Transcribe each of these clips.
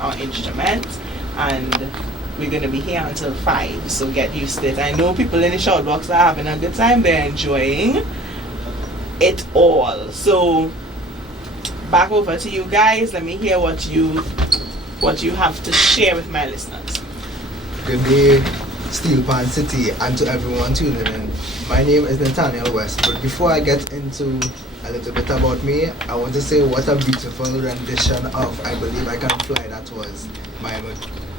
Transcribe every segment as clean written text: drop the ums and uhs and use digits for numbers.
our instrument, and we're going to be here until 5, so get used to it. I know people in the shout box are having a good time, they're enjoying it all. So back over to you guys. Let me hear what you have to share with my listeners. Good day, Steel Pan City, and to everyone tuning in. My name is Nathaniel West, but before I get into a little bit about me, I want to say what a beautiful rendition of I Believe I Can Fly that was by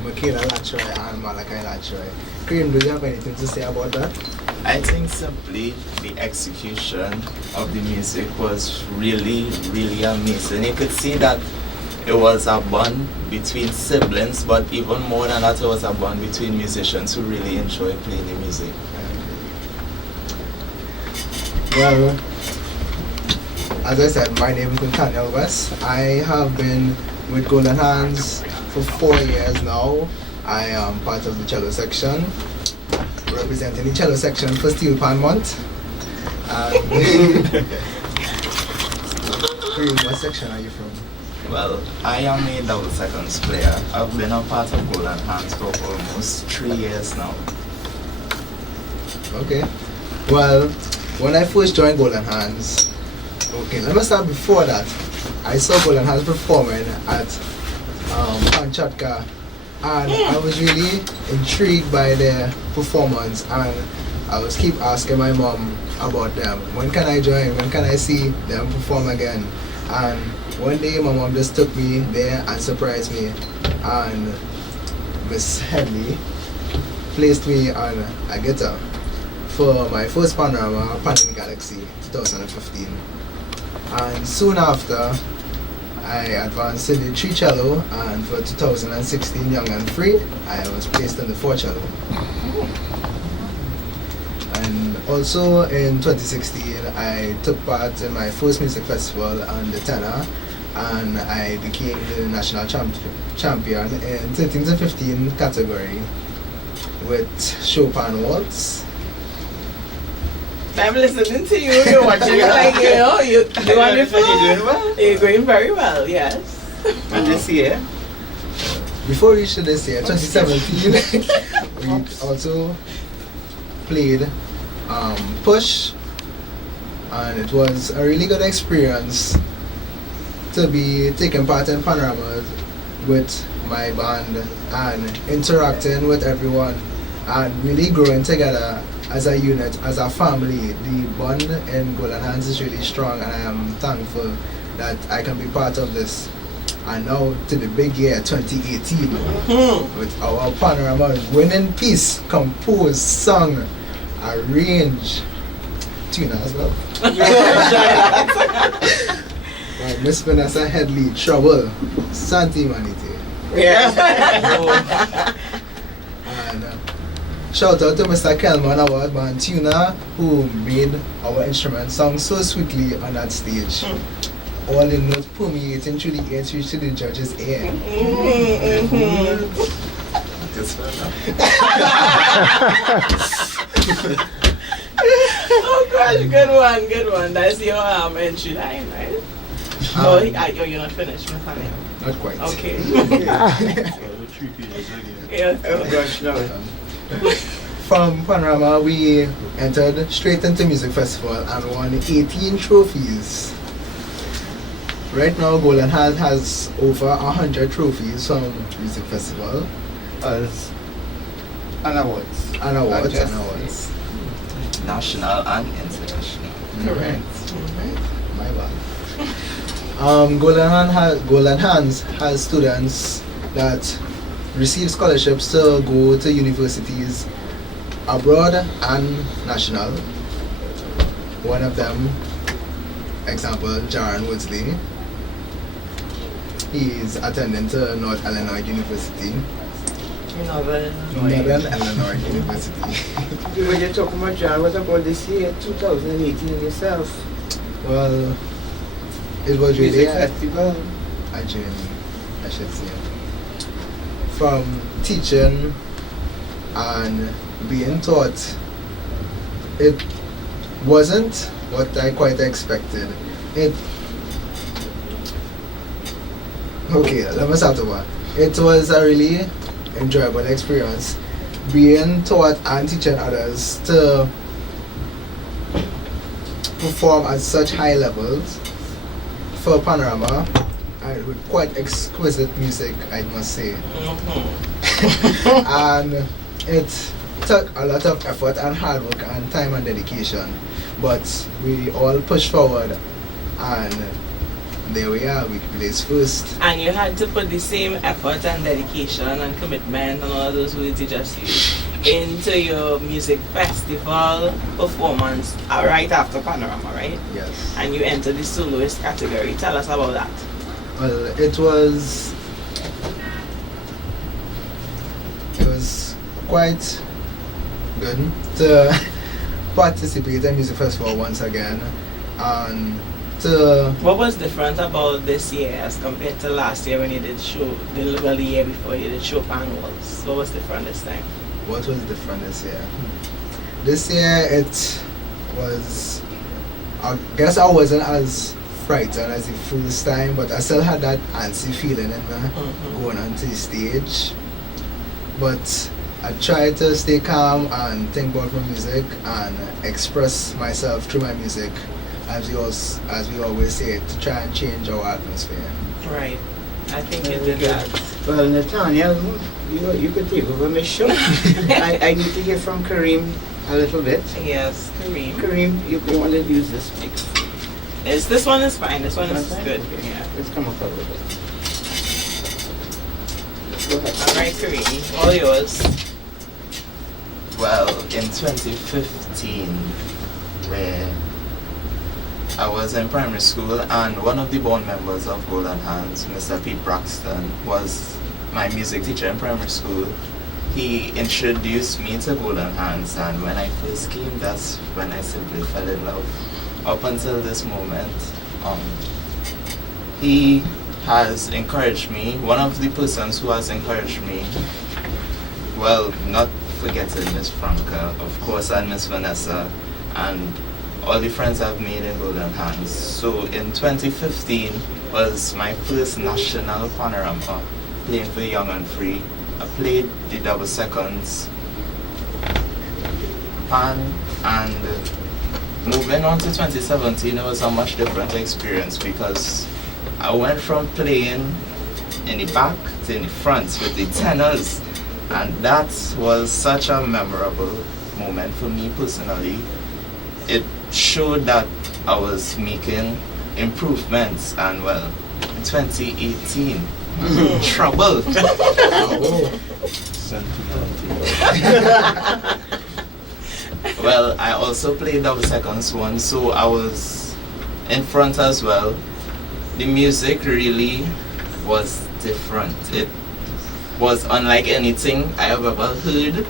Michaela Latroy and Malachi Latroy. Cream, do you have anything to say about that? I think simply the execution of the music was really, really amazing. You could see that it was a bond between siblings, but even more than that, it was a bond between musicians who really enjoy playing the music. Well, as I said, my name is Nathaniel West. I have been with Golden Hands for 4 years now. I am part of the cello section, representing the cello section for Steel Pan Month. What section are you from? Well, I am a double seconds player. I've been a part of Golden Hands for almost 3 years now. Okay. Well, when I first joined Golden Hands, let me start before that. I saw Golden Hands performing at Panchatka, and I was really intrigued by their performance, and I was keep asking my mom about them. When can I join? When can I see them perform again? And one day my mom just took me there and surprised me, and Miss Headley placed me on a guitar for my first panorama, Pan in the Galaxy, 2015. And soon after, I advanced to the 3 cello, and for 2016 Young and Free, I was placed on the 4 cello. And also in 2016, I took part in my first music festival on the tenor, and I became the national champion in 13 to 15 category with Chopin Waltz. I'm listening to you, you're watching like, you're wonderful. You're going very well, yes. And this year? Before we reached this year, 2017, we also played Push, and it was a really good experience to be taking part in panoramas with my band and interacting with everyone and really growing together as a unit, as a family. The bond in Golden Hands is really strong, and I am thankful that I can be part of this. And now to the big year 2018 with our panorama winning piece, composed, sung, arranged, tuna as well. By Miss Vanessa Headley, Trouble, Santi Manite. Yeah. And shout out to Mr. Kelman, our band tuner, who made our instrument sound so sweetly on that stage. All the notes permeating through the air, through to the judge's ear. Oh gosh, good one. That's your entry line, right? You're not finished, Nathaniel. Not quite. Okay. From Panorama, we entered straight into Music Festival and won 18 trophies. Right now, Golden Hands has over 100 trophies from Music Festival. And awards. National and international. Correct. My bad. Golden Hands has students that receive scholarships to go to universities abroad and national. One of them, example, Jaron Woodsley. He's attending to North Illinois University. Northern Illinois University. When you're talking about John, what about this year, 2018 yourself? Well, it was really Music festival. a journey, I should say. From teaching and being taught, it wasn't what I quite expected. Okay, let me start over. it was a really enjoyable experience being taught and teaching others to perform at such high levels for Panorama and with quite exquisite music, I must say. And it took a lot of effort and hard work and time and dedication, but we all pushed forward and there we are, we placed first. And you had to put the same effort and dedication and commitment and all of those words you just used into your music festival performance right after Panorama, right? Yes. And you entered the soloist category. Tell us about that. Well, it was quite good to participate in music festival once again, and to What was different about this year as compared to last year when you did the year before you did show annuals? What was different this time? what was different this year? This year it was, I guess I wasn't as frightened as the first time, but I still had that antsy feeling in me going onto the stage. But I tried to stay calm and think about my music and express myself through my music, as we always say, to try and change our atmosphere. Right. I think you did that. Well, Nathaniel, you could take over my show. I need to hear from Kareem a little bit. Yes, Kareem. Kareem, you want to use this mic? This one is fine. This one is Fine? good. Okay. Yeah. Let's come up a little bit. Go ahead. All right, Kareem. All yours. Well, in 2015, where I was in primary school, and one of the board members of Golden Hands, Mr. Pete Braxton, was my music teacher in primary school. He introduced me to Golden Hands, and when I first came, that's when I simply fell in love. Up until this moment, he has encouraged me. One of the persons who has encouraged me, well, not forgetting Miss Franca, of course, and Miss Vanessa, and all the friends I've made in Golden Hands. So in 2015 was my first national Panorama, playing for Young and Free. I played the double seconds pan, and moving on to 2017, it was a much different experience because I went from playing in the back to in the front with the tenors, and that was such a memorable moment for me personally. It showed that I was making improvements, and well, in 2018, trouble. Well, I also played double seconds once, so I was in front as well. The music really was different. It was unlike anything I have ever heard,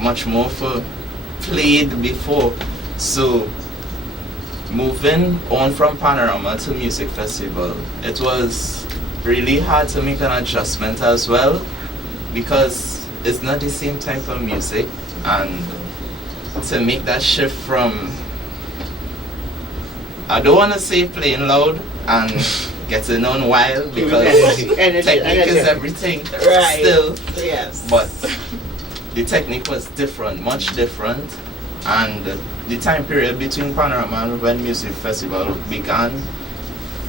much more for played before. So moving on from Panorama to Music Festival, it was really hard to make an adjustment as well because it's not the same type of music, and to make that shift from, I don't want to say playing loud and getting on wild because technique is everything. Right. Still, Yes. but the technique was different, much different, and the time period between Panorama and when Music Festival began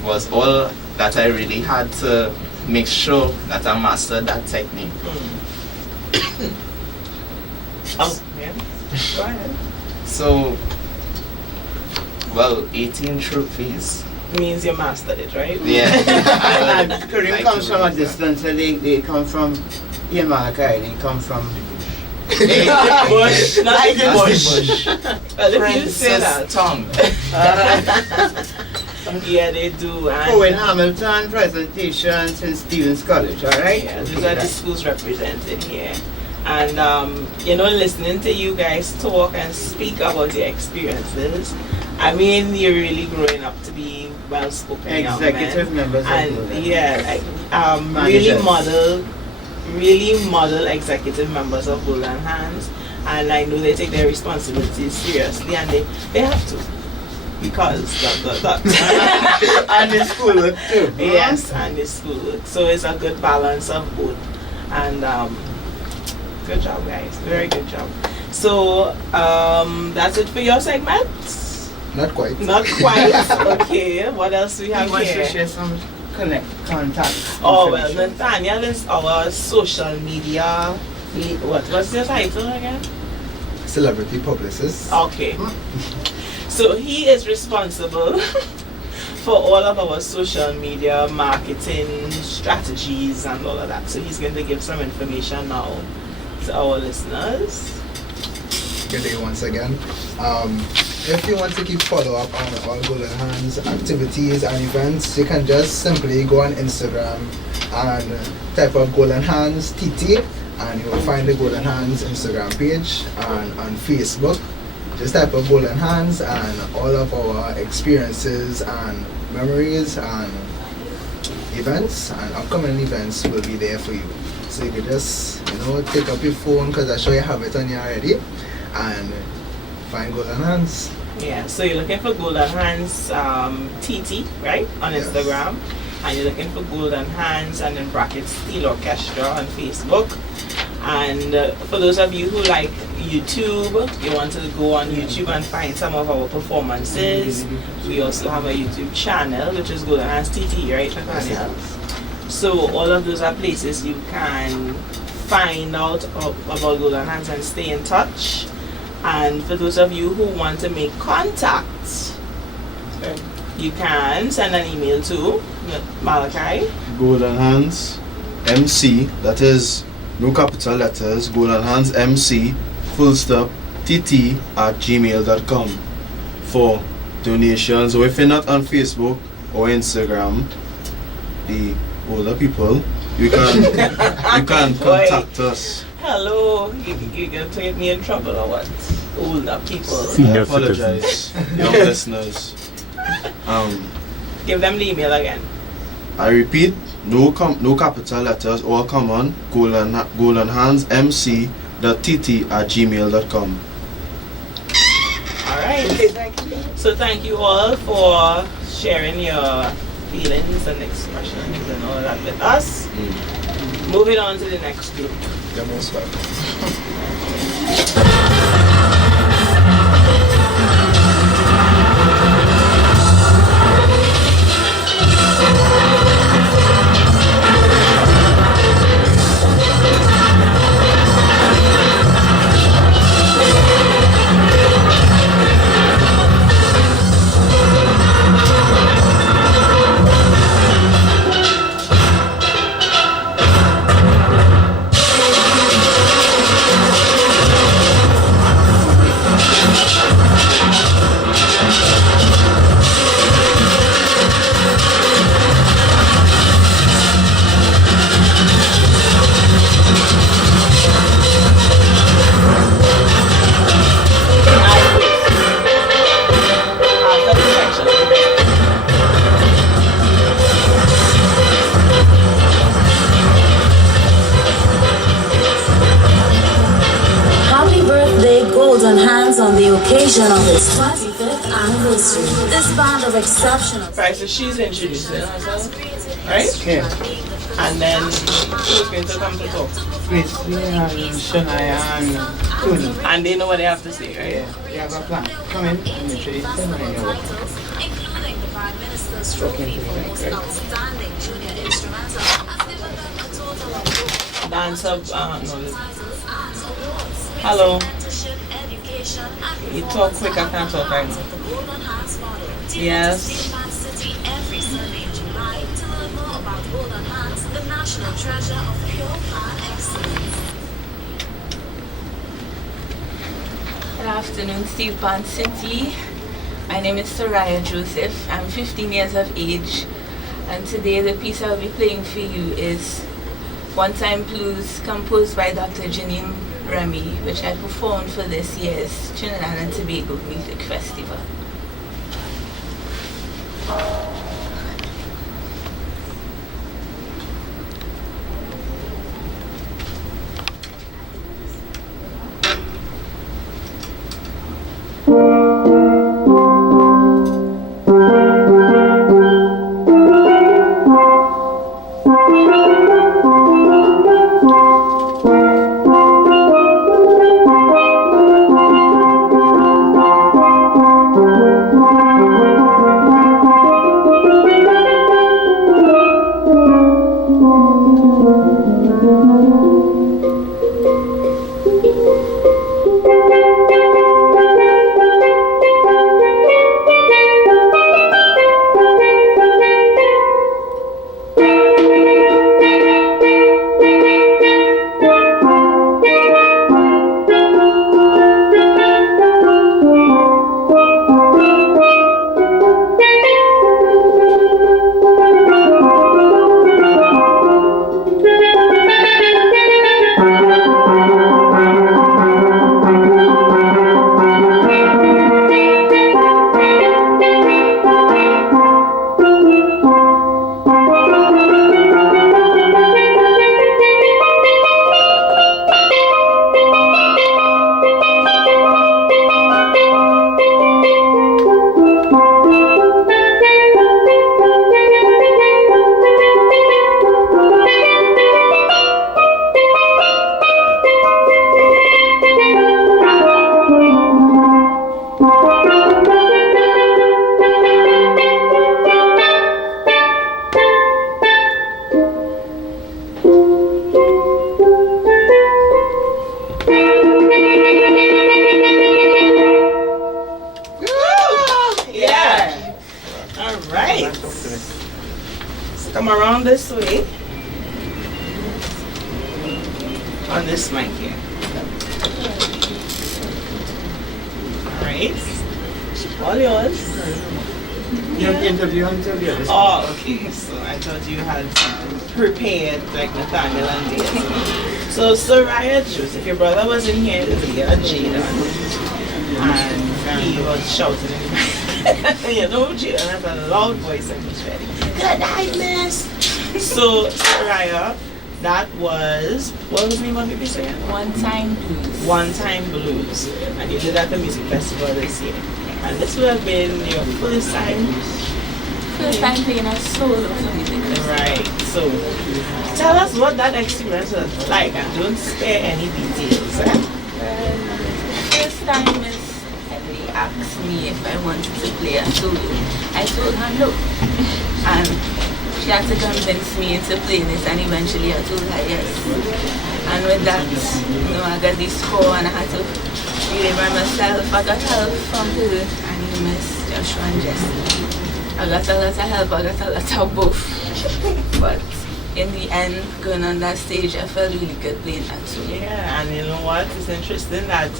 was all that I really had to make sure that I mastered that technique. Oh, yeah. Go ahead. So, well, 18 trophies. Means you mastered it, right? Yeah. And Kareem comes from a distance, so they come from Yamaka, they come from Bush, not the Bush. Well, if you say Princess that. Tom. Yeah, they do. And Owen Hamilton presentation St. Stephen's College, alright? yeah, these are the schools represented here. And, listening to you guys talk and speak about your experiences, I mean, you're really growing up to be well-spoken young men. Executive members of And Golden. really model executive members of Golden Hands, and I know they take their responsibilities seriously, and they have to. because that. And the school work too. Yes, and the schoolwork. So it's a good balance of both. And good job, guys. Very good job. So that's it for your segment. Not quite. Not quite. Okay. What else we have He wants to here? share some contact. Oh well, information. Nathaniel is our social media. What's your title again? Celebrity publicist. Okay. So he is responsible for all of our social media marketing strategies and all of that. So he's going to give some information now to our listeners. Good day once again. If you want to keep follow up on all Golden Hands activities and events, you can just simply go on Instagram and type up Golden Hands TT, and you will find the Golden Hands Instagram page. And on Facebook, just type up Golden Hands, and all of our experiences and memories and events and upcoming events will be there for you. So you can just, take up your phone, because I'm sure you have it on you already, and find Golden Hands. Yeah, so you're looking for Golden Hands TT, right, on Yes. Instagram. And you're looking for Golden Hands and in brackets Steel Orchestra on Facebook. And for those of you who like YouTube, you want to go on YouTube and find some of our performances. We also have a YouTube channel, which is Golden Hands TT, right, Nathaniel? So all of those are places you can find out about Golden Hands and stay in touch. And for those of you who want to make contact, you can send an email to Malachi. Golden Hands MC, that is no capital letters, Golden Hands MC _TT @gmail.com for donations. Or if you're not on Facebook or Instagram, the older people, you can contact us. Hello, you're going to get me in trouble or what? Older people. I apologize, young listeners. Give them the email again. I repeat, no capital letters, all common, Golden Hands MC .tt @gmail.com. Alright. So thank you all for sharing your feelings and expressions and all that with us. Moving on to the next group. You're most welcome. Golden Hands on the occasion of its 25th anniversary. This band of exceptional. Right, so she's introducing herself, right? Yeah. And then who's going to come to talk? Christy and Shania and Tony. And they know what they have to say, right? Yeah, you have a plan. Come in and make sure you tell me your work. Including the Prime Minister's Trophy for most right? outstanding junior instrumental, has given them a total of Dance up, hello. You talk quick, I can't talk right now. Yes. Every Sunday in July to learn more about Golden Hands, the national treasure of pure pan excellence. Good afternoon, Steve Pan City. My name is Soraya Joseph. I'm 15 years of age, and today the piece I'll be playing for you is One Time Blues, composed by Dr. Janine Remy, which I performed for this year's Trinidad and Tobago Music Festival. Come around this way. On this mic here. Alright. All yours. You have interview until the other. Oh, okay. So I thought you had something prepared like Nathaniel and Dave. So Soraya Joseph, your brother was in here earlier, Jaden. And he was shouting in the you know, Jaden has a loud voice and he's ready. Good night, miss. So Soraya, that was, what was the name of it you saying? One Time Blues. One Time Blues. And you did at the music festival this year. And this would have been your first time? First time playing a solo for music festival. Right. So tell us what that experience was like and don't spare any details. Eh? First time Miss Henry asked me if I wanted to play a solo. I told her no. And she had to convince me into playing this, and eventually I told her yes. And with that, you know, I got this score and I had to read it by myself. I got help from her and Miss Joshua and Jesse. I got a lot of help, I got a lot of both. But in the end, going on that stage, I felt really good playing that solo. Yeah, and you know what? It's interesting that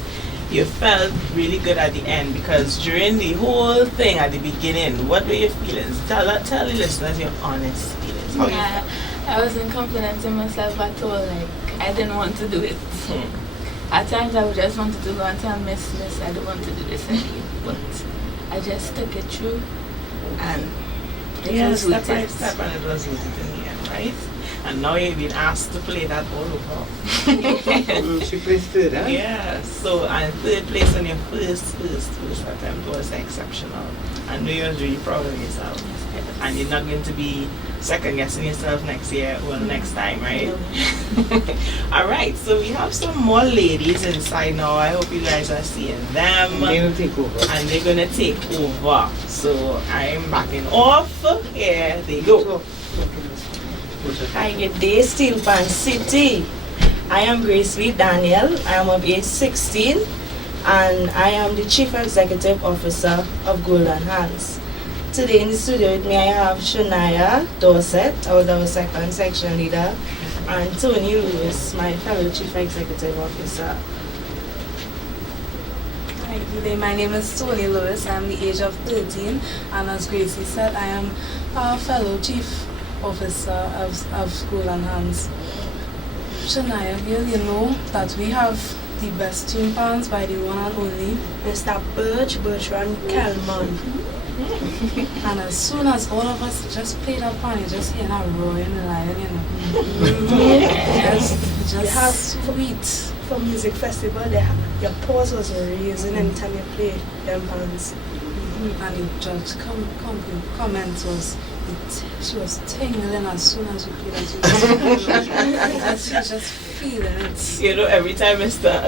you felt really good at the end, because during the whole thing at the beginning, what were your feelings? Tell the listeners your honest feelings. How you felt? I wasn't confident in myself at all. Like, I didn't want to do it. At times I would just wanted to go and tell Miss, I don't want to do this anymore. But I just took it through, and it was step by rooted. step, and it was rooted in the end, right? And now you've been asked to play that all over. She plays third, huh? Yeah, so and third place on your first attempt was exceptional. I know you're really proud of yourself. And you're not going to be second guessing yourself next year or next time, right? Alright, so we have some more ladies inside now. I hope you guys are seeing them. They will take over. And they're gonna take over. So I'm backing off. Here they go. Hi, good day, Steel Pan City. I am Grace V. Daniel. I am of age 16 and I am the Chief Executive Officer of Golden Hands. Today in the studio with me I have Shania Dorset, our second section leader, and Tony Lewis, my fellow Chief Executive Officer. Hi, good day. My name is Tony Lewis. I'm the age of 13, and as Gracie said, I am a fellow Chief Officer of Golden Hands. Shania, you know that we have the best team pans by the one and only Mr. Bertrand Kelman. And as soon as all of us just played that pan, you just hear that roaring lion, you know. Just have sweet. For music festival, your pause was raising anytime you played them pans. And the judge comment was, she was tingling as soon as we played that. She was just feeling it. You know, every time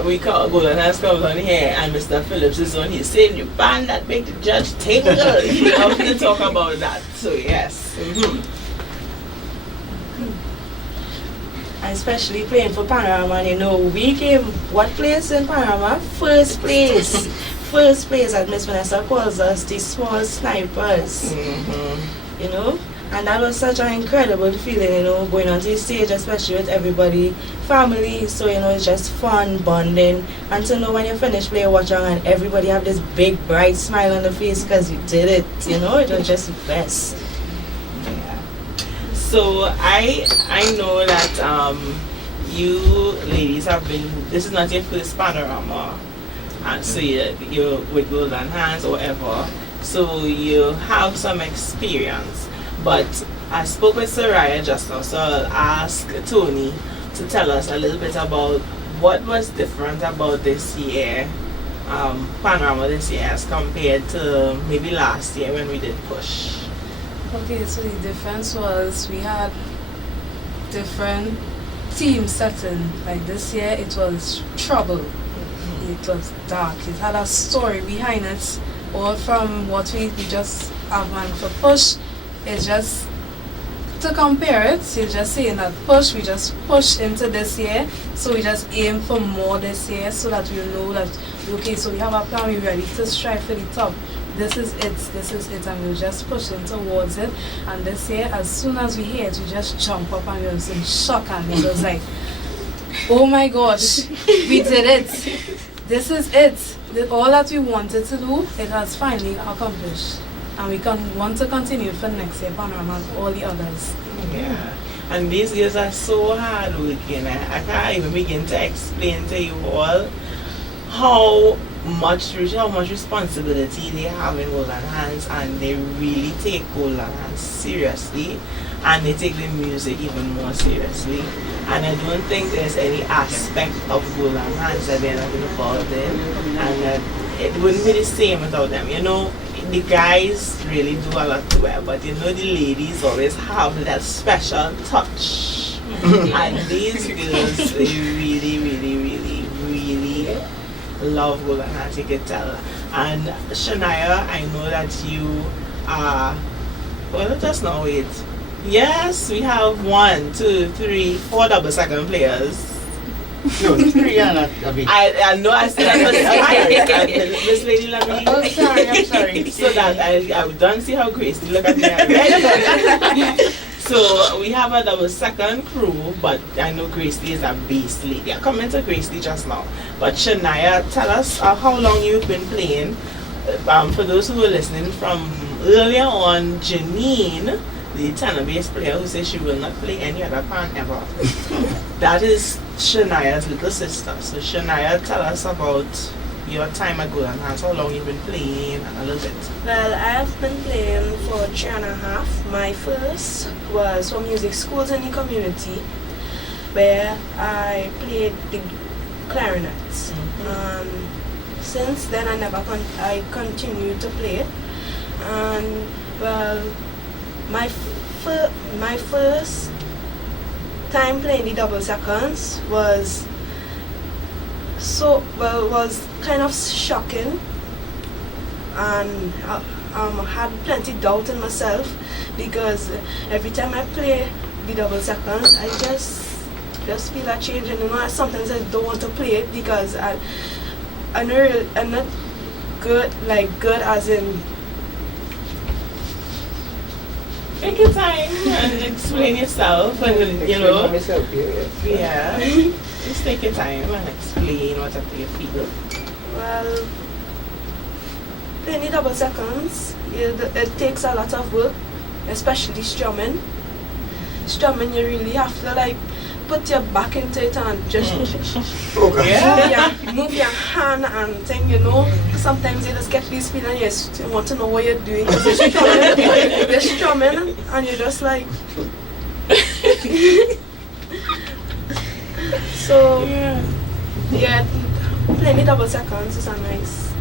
we call Golden Hands comes on here and Mr. Phillips is on, he's saying, you band that make the judge tingle. You have to talk about that. So yes. especially playing for Panorama. And, you know, we came, what place in Panorama? First place. First place, as Miss Vanessa calls us, the small snipers. You know? And that was such an incredible feeling, you know, going onto the stage, especially with everybody, family. So, you know, it's just fun, bonding. And to know when you finish playing Watch On and everybody have this big, bright smile on the face because you did it, you know, it was just the best. Yeah. So, I know that you ladies have been, this is not your first Panorama. And so you're with Golden Hands or whatever. So, you have some experience. But I spoke with Soraya just now, so I'll ask Tony to tell us a little bit about what was different about this year, Panorama this year as compared to maybe last year when we did Push. Okay, so the difference was we had different theme setting. Like this year it was trouble. It was dark. It had a story behind it. All from what we just have one for Push. It's just to compare it, it's just saying that Push, we just push into this year, so we just aim for more this year so that we know that, okay, so we have a plan, we're ready to strive for the top. This is it, and we'll just push in towards it. And this year, as soon as we hear it, we just jump up and we're in shock, and it was like, oh my gosh, we did it. This is it. All that we wanted to do, it has finally accomplished. And we want to continue for next year, Panorama and all the others. Yeah. And these girls are so hard working. I can't even begin to explain to you all how much responsibility they have in Golden Hands, and they really take Golden Hands seriously, and they take the music even more seriously. And I don't think there's any aspect of Golden Hands that they're not involved in, and that it wouldn't be the same without them. You know, the guys really do a lot to it, but you know the ladies always have that special touch. And these girls, they really, really, really, really love Golden Hands, you can tell. And Shania, I know that you are, well, let us now wait. Yes, we have 1, 2, 3, 4 double second players. No, 3 are not a bit. I know I said I was Miss Lady, let me. Oh, I'm sorry. So that I don't see how Grace look at me. So we have a double second crew, but I know Grace is a bass lady. I commented Grace just now. But Shania, tell us how long you've been playing. For those who were listening from earlier on, Janine, the tenor bass player who says she will not play any other pan ever. That is Shania's little sister. So Shania, tell us about your time at Golden Hands, how long you've been playing, and a little bit. Well, I have been playing for 3.5. My first was for music schools in the community, where I played the clarinets. Since then, I continued to play it. And well, my first time playing the double seconds was kind of shocking, and I had plenty doubt in myself, because every time I play the double seconds, I just feel a change, and you know, sometimes I don't want to play it because I'm not good as in. Take your time and explain yourself, and you know. Myself, yeah. Just take your time and explain what you feel. Well, playing the double seconds, it takes a lot of work, especially strumming. Strumming, you really have to put your back into it and just move your hand and thing, you know. Sometimes you just get this feeling and you want to know what you're doing, because you're strumming and you're just like. So yeah, playing the double seconds is a nice.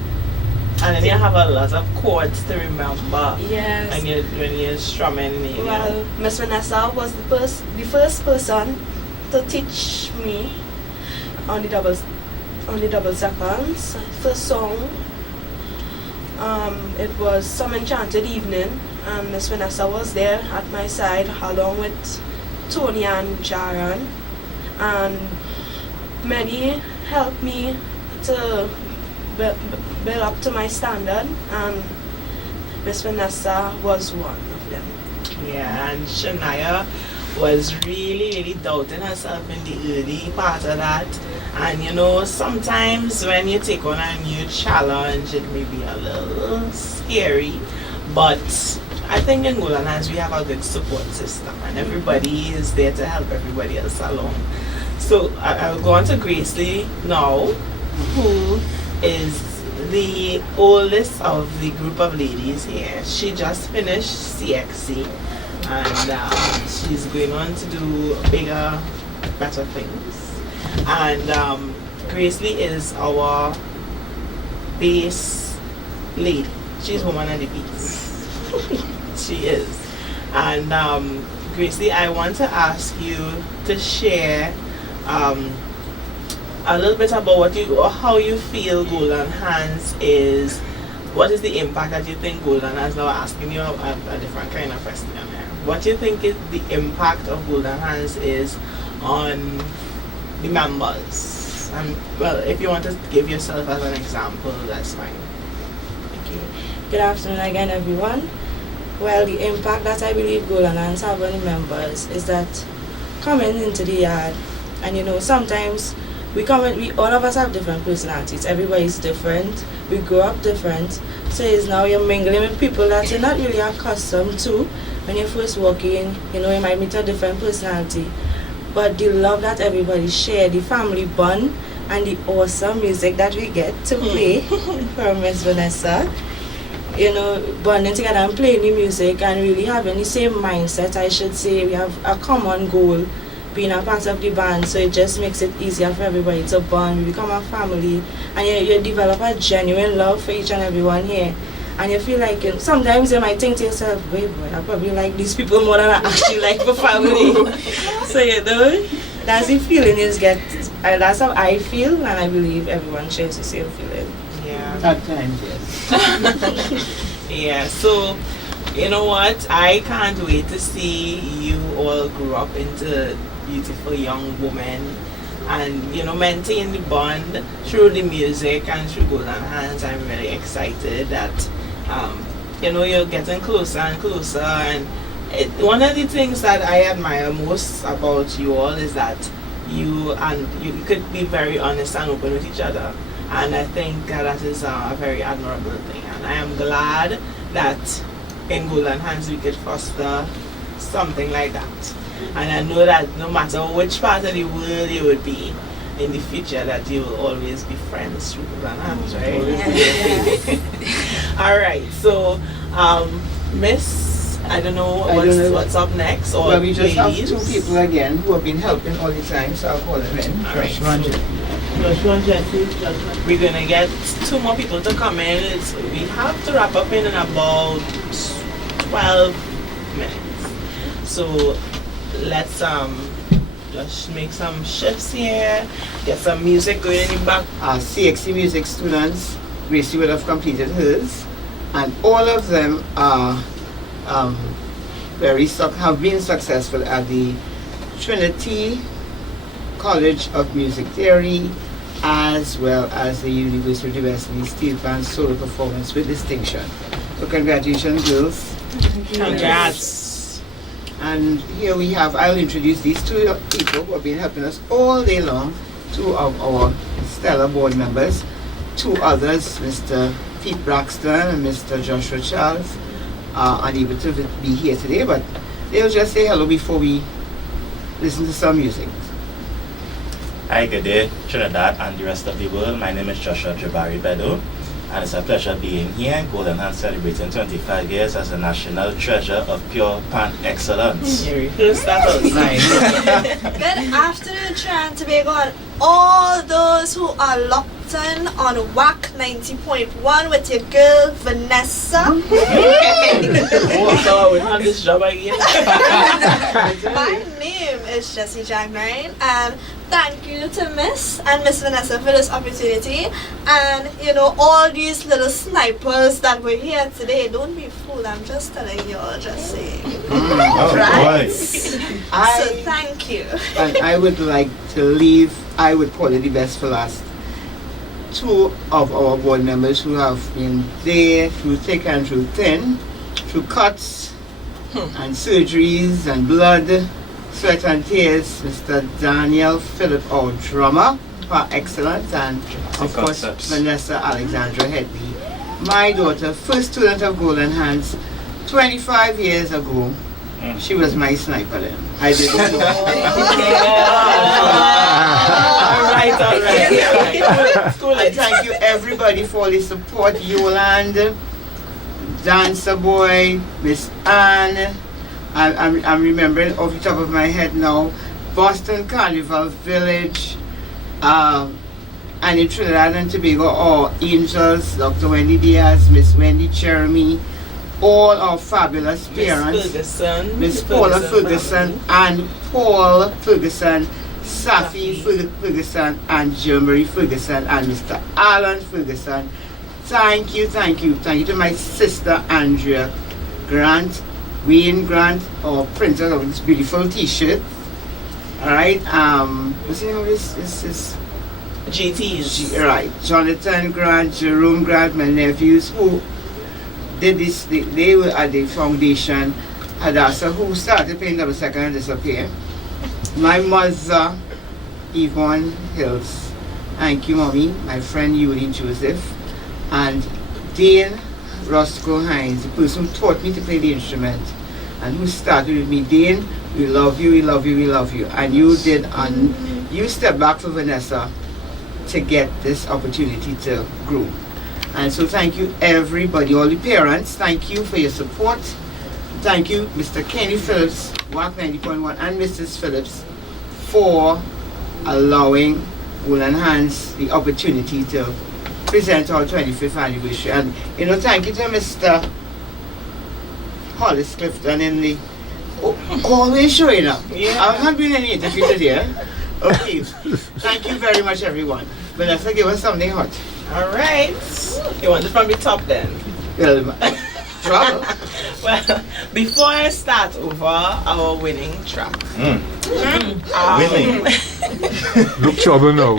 And then you have a lot of chords to remember. Yes. And when you're strumming. Well, Miss Vanessa was the first person to teach me on the double seconds. First song, it was Some Enchanted Evening, and Miss Vanessa was there at my side along with Tony and Jaron. and many helped me to build up to my standard, and Miss Vanessa was one of them. Yeah, and Shania was really doubting herself in the early part of that. And you know, sometimes when you take on a new challenge, it may be a little scary, but I think in Golden Hands we have a good support system, and everybody is there to help everybody else along. So I'll go on to Gracie now, who is the oldest of the group of ladies here. She just finished CXC, and she's going on to do bigger, better things. And Grace Lee is our bass lady. She's woman on the beats. She is. And Grace Lee, I want to ask you to share a little bit about how you feel Golden Hands is. What is the impact that you think Golden Hands? Now asking you a different kind of question here. What do you think is the impact of Golden Hands is on the members? And well, if you want to give yourself as an example, that's fine. Okay. Good afternoon again, everyone. Well, the impact that I believe Golden Hands have on the members is that coming into the yard, and you know, sometimes all of us have different personalities. Everybody's different. We grow up different. So it's now you're mingling with people that you're not really accustomed to. When you first walk in, you know, you might meet a different personality. But the love that everybody share, the family bond, and the awesome music that we get to play from Miss Vanessa, you know, bonding together and playing the music and really having the same mindset, I should say. We have a common goal, being a part of the band, so it just makes it easier for everybody to bond. We become a family, and you develop a genuine love for each and everyone here. And you feel like, sometimes you might think to yourself, wait boy, I probably like these people more than I actually like for family. So you know, that's the feeling you get, and that's how I feel, and I believe everyone shares the same feeling. Yeah. At times, yes. Yeah, so you know what? I can't wait to see you all grow up into beautiful young women and, you know, maintain the bond through the music and through Golden Hands. I'm really excited that, you know, you're getting closer and closer. And one of the things that I admire most about you all is that you could be very honest and open with each other. And I think that is a very admirable thing. And I am glad that in Golden Hands we could foster something like that. And I know that no matter which part of the world you would be in the future, that you will always be friends through Golden Hands, right? Yeah. Alright, so Miss, I don't know what's up next, or well, we just ladies. have two people again who have been helping all the time, so I'll call them in. Alright, Joshua and Jesse. We're gonna get two more people to come in. We have to wrap up in about 12 minutes. So let's just make some shifts here, get some music going in the back. CXC music students, Gracie would have completed hers, and all of them are have been successful at the Trinity College of Music Theory, as well as the University of Diversity Steel Band Solo Performance with distinction. So congratulations, girls. Congrats. And here we have, I'll introduce these two people who have been helping us all day long, two of our stellar board members. Two others, Mr. Pete Braxton and Mr. Joshua Charles, are unable to be here today, but they'll just say hello before we listen to some music. Hi, good day, Trinidad and the rest of the world. My name is Joshua Jabari Bedo, and it's a pleasure being here. Golden Hands celebrating 25 years as a national treasure of pure pan excellence. That was nice. Good afternoon, Trinidad and Tobago, and all those who are locked Clifton on WAC 90.1 with your girl Vanessa. So we have this job again. My name is Jessie Jackman, and thank you to Miss and Miss Vanessa for this opportunity. And you know, all these little snipers that were here today, don't be fooled. I'm just telling you all, just saying. Right? So thank you. And I would like to leave, I would call it the best for last. Two of our board members who have been there through thick and through thin, through cuts and surgeries and blood, sweat and tears, Mr. Daniel Phillip, our drummer, par excellence, and of course Vanessa Alexandra Headley, my daughter, first student of Golden Hands, 25 years ago. She was my sniper then. I didn't know. All right. Thank you everybody for the support. Yolande, Dancer Boy, Miss Anne. I'm remembering off the top of my head now. Boston Carnival Village, and in Trinidad and Tobago, our Angels, Dr. Wendy Diaz, Miss Wendy Jeremy, all our fabulous parents, Miss Paula Ferguson and Paul Ferguson, Safi Ferguson and Jeremy Ferguson and Mr. Alan Ferguson. Thank you to my sister Andrea Grant, Wayne Grant, our printer of this beautiful t-shirt. Alright, what's the name of this? GTs. Right, Jonathan Grant, Jerome Grant, my nephews who did this, they were at the foundation. Hadassah, who started playing double second and disappeared. My mother, Yvonne Hills. Thank you, Mommy. My friend, Yuli Joseph. And Dane Roscoe Hines, the person who taught me to play the instrument and who started with me. Dane, we love you, we love you, we love you. And you did, you stepped back for Vanessa to get this opportunity to grow. And so thank you everybody, all the parents, thank you for your support. Thank you Mr. Kenny Phillips, WAC 90.1 and Mrs. Phillips for allowing Golden Hands the opportunity to present our 25th anniversary. And you know, thank you to Mr. Hollis Clifton in the always showing up. Yeah. I haven't been any interview today. Okay. Thank you very much everyone. Vanessa, give us something hot. Alright. You want it from the top then? Well, trouble. Well, before I start over our winning track. Winning. Look trouble now.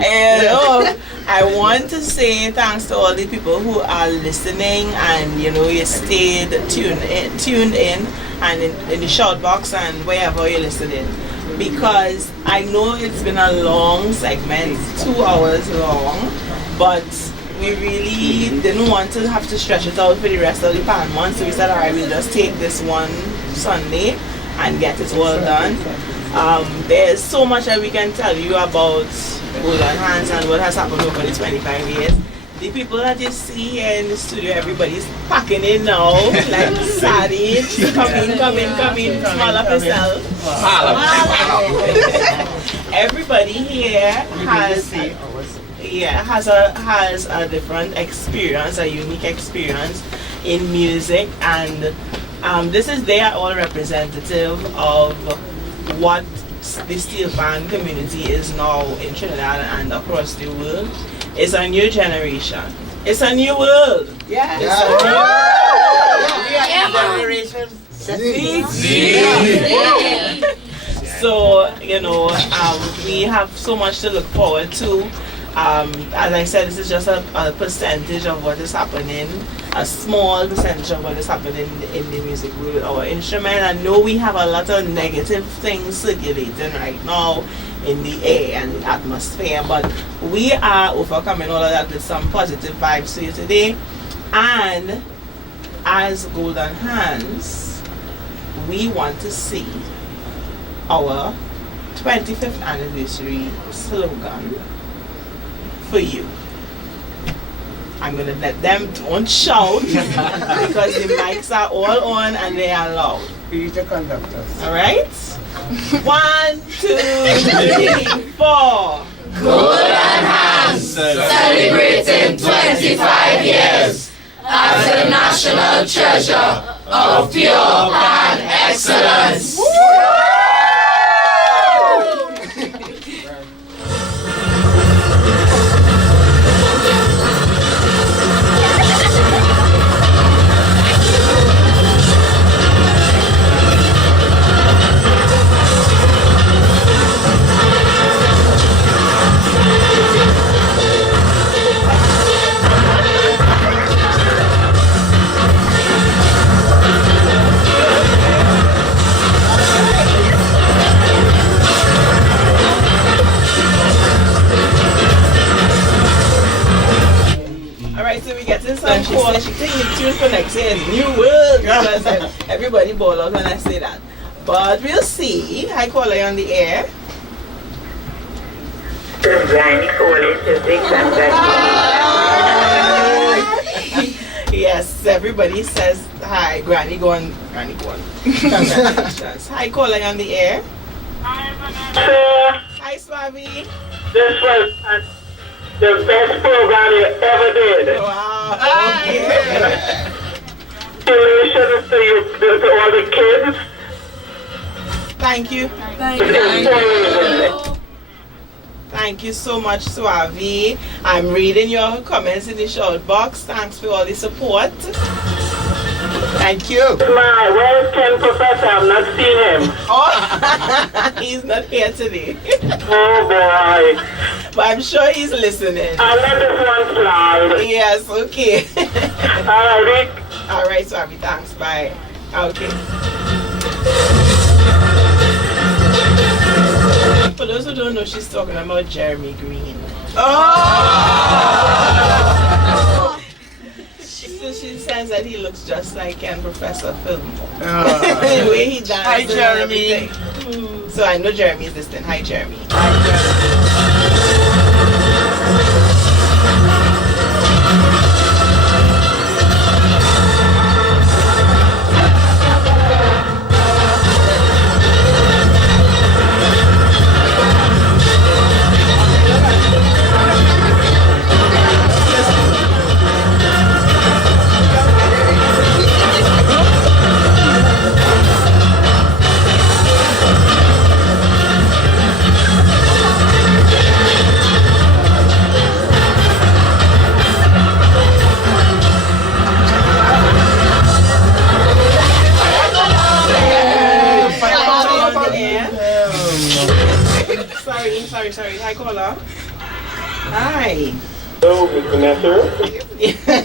I want to say thanks to all the people who are listening and you know you stayed tuned in and in the shout box and wherever you're listening. Because I know it's been a long segment, 2 hours long, but we really didn't want to have to stretch it out for the rest of the pan month, so we said, alright, we'll just take this one Sunday and get it all done. There's so much that we can tell you about Golden Hands and what has happened over the 25 years. The people that you see here in the studio, everybody's packing in now, like savage. Come in, smile up yourself. Everybody here has a different experience, a unique experience in music, and they are all representative of what the steel band community is now in Trinidad and across the world. It's a new generation. It's a new world. Yeah. Generation Z. So, you know, we have so much to look forward to. As I said, this is just a percentage of what is happening, a small percentage of what is happening in the music world, our instrument. I know we have a lot of negative things circulating right now in the air and atmosphere, but we are overcoming all of that with some positive vibes for you today. And as Golden Hands, we want to see our 25th anniversary slogan for you. I'm gonna let them don't shout because the mics are all on and they are loud. Be the conductors. Alright? 1, 2, 3, 4. Golden Hands. celebrating 25 years as the national treasure of pure pan excellence. Alright, so we getting some call. She think the tune for next year is New World because everybody ball out when I say that. But we'll see. Hi, caller, on the air. Yes, everybody says hi. Granny go on. Congratulations. Hi, caller, on the air. Hi, Swabi. This was the best program you ever did. Wow. Okay. Congratulations to you, to all the kids. Thank you. Thank you. Thank you so much, Swavi. I'm reading your comments in the shout box. Thanks for all the support. Thank you. Where's Ken Professor? I've not seen him. Oh, he's not here today. Oh boy. But I'm sure he's listening. I'll let this one slide. Yes, okay. Alright. Alright, Swavi, thanks. Bye. Okay. For those who don't know, she's talking about Jeremy Green. Oh! So she says that he looks just like Ken Professor Film. The way he dances. Hi, Jeremy. So I know Jeremy is listening. Hi, Jeremy. Sorry. Hi, caller. Hi. Hello, Miss Vanessa.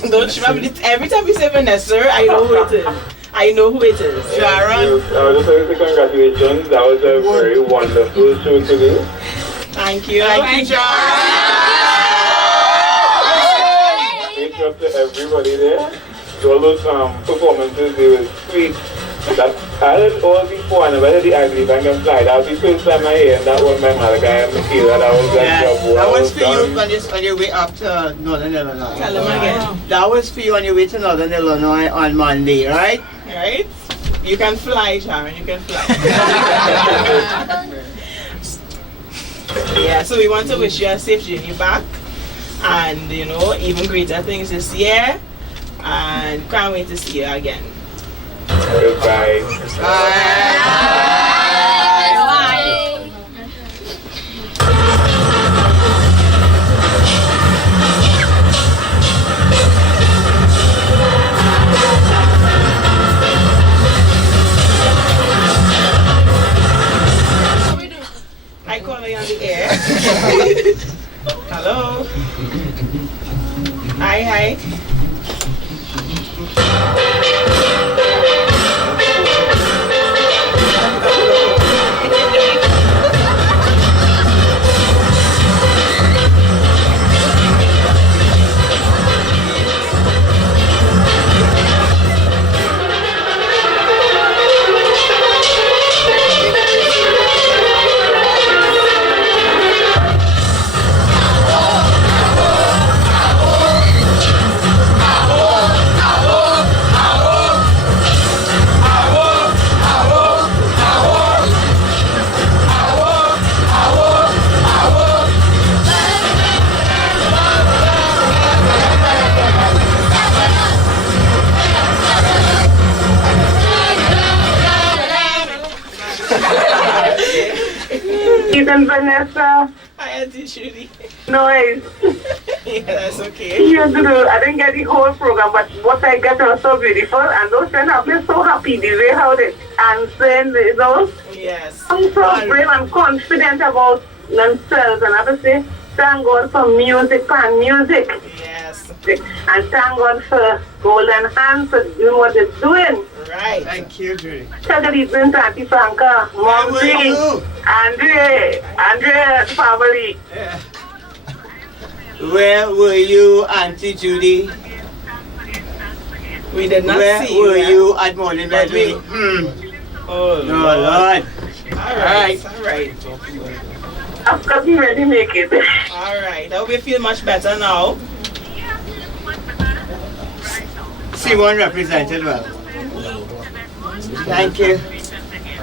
Don't you remember every time you say Vanessa, I know who it is. I know who it is. Sharon. I just want to say congratulations. That was a very wonderful show today. Thank you. Thank you, Sharon. Thank you to everybody there. All those performances, they were sweet. That I heard all before, and whether the ugly bang and fly. That was the first time I heard that was my Malachi and Michaela. That was that job. That was for you on your way up to Northern Illinois. Tell them again. That was for you on your way to Northern Illinois on Monday, right? Right? You can fly, Sharon. You can fly. Yeah, so we want to wish you a safe journey back. And, even greater things this year. And can't wait to see you again. Goodbye. I call you on the air. Hello. Hi. Even Vanessa. Hi, Auntie Judy. Noise. Yeah, that's okay. I didn't get the whole program, but what I got was so beautiful, and those friends have been so happy the way how they answering, you know. Yes. I'm so brave and confident about themselves, and I have to say, thank God for music and music. Yes. And thank God for Golden Hands for doing what they're doing. Right. Thank you, Judy. Good evening, Auntie Franca, Momsy, Andre, family. Yeah. Where were you, Auntie Judy? We did not Where see you. Where were you at morning ready? Oh, Lord. Alright. I've got me ready to make it. Alright. I hope you feel much better now. Simon represented well. Thank you.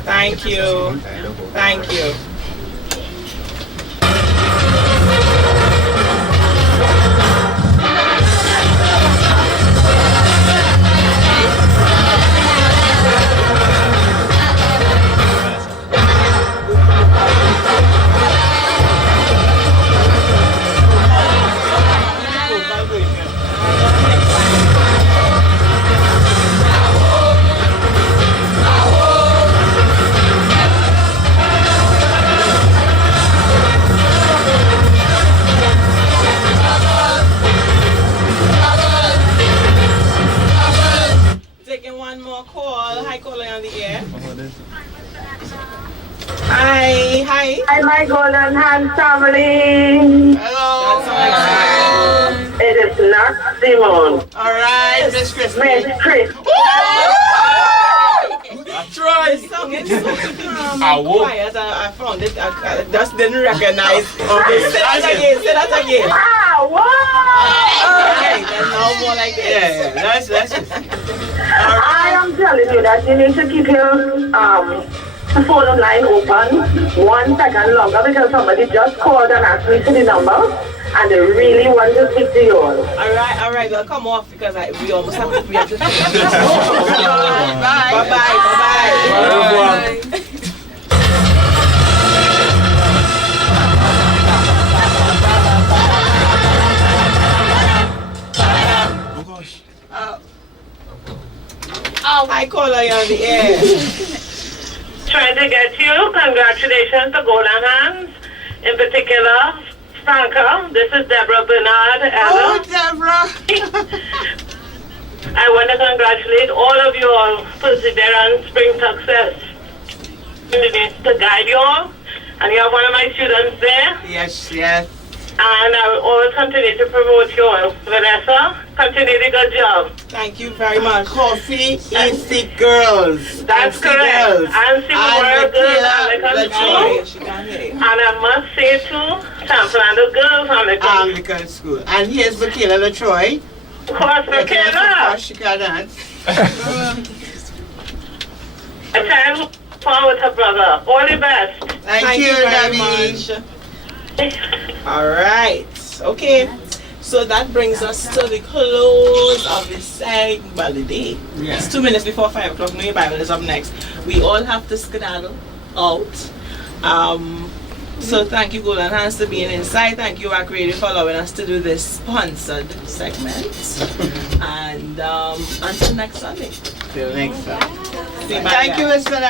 Thank you. Thank you. Taking one more call. Hi, caller on the air. Hi. Hi, my Golden Hand family. Hello. It is not Simon. All right, Miss Chris. Miss Chris. Try. The song is so quiet. I found it. I just didn't recognize. Okay, say that again. Ah, wow. Okay, then now more like this. Yeah, that's it. I am telling you that you need to keep your phone line open 1 second longer because somebody just called and asked me for the number and they really want to speak to you all. Alright, we'll come off because we almost have to finish. Bye. Hi, caller, you're on the air. Trying to get you. Congratulations to Golden Hands. In particular, Franca. This is Deborah Bernard. Oh, Deborah. I want to congratulate all of you on perseverance, spring success. To guide you all. And you have one of my students there. Yes. And I will always continue to promote you all. Vanessa, continue the good job. Thank you very much. Coffee is the girls. That's correct. And see the girls Anglican school. She can't hear you. And I must say too, San Fernando Girls Anglican school. And here's Michaela LaTroy. Of course, Michaela. She can dance. I try and look forward to her brother. All the best. Thank you very much. Alright, okay. So that brings us to the close of the segment. Well, the day. Yeah. It's 2 minutes before 5 o'clock. New Bible is up next. We all have to skedaddle out. So thank you, Golden Hands, for being inside. Thank you, Rock Radio, for allowing us to do this sponsored segment. And until next Sunday. Till next time. Thank you, Mr.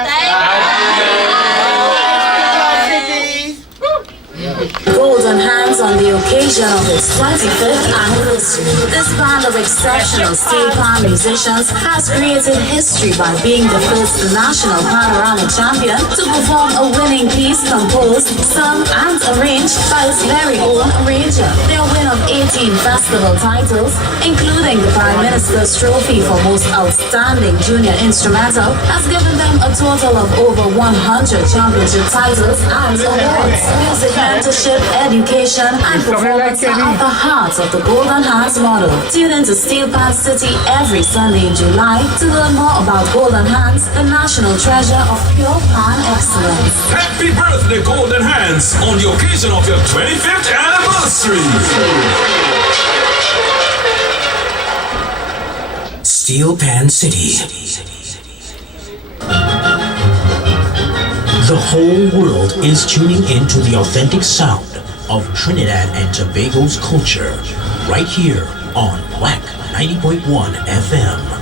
Golden Hands on the occasion of its 25th anniversary. This band of exceptional steel pan musicians has created history by being the first national panoramic champion to perform a winning piece composed, sung, and arranged by its very own arranger. Their win of 18 festival titles, including the Prime Minister's Trophy for Most Outstanding Junior Instrumental, has given them a total of over 100 championship titles and awards. Music mentorship, education, and performance are at the heart of the Golden Hands model. Tune into Steel Pan City every Sunday in July to learn more about Golden Hands, the national treasure of pure pan excellence. Happy birthday, Golden Hands, on the occasion of your 25th anniversary. Steel Pan City. The whole world is tuning in to the authentic sound of Trinidad and Tobago's culture, right here on WAC 90.1 FM.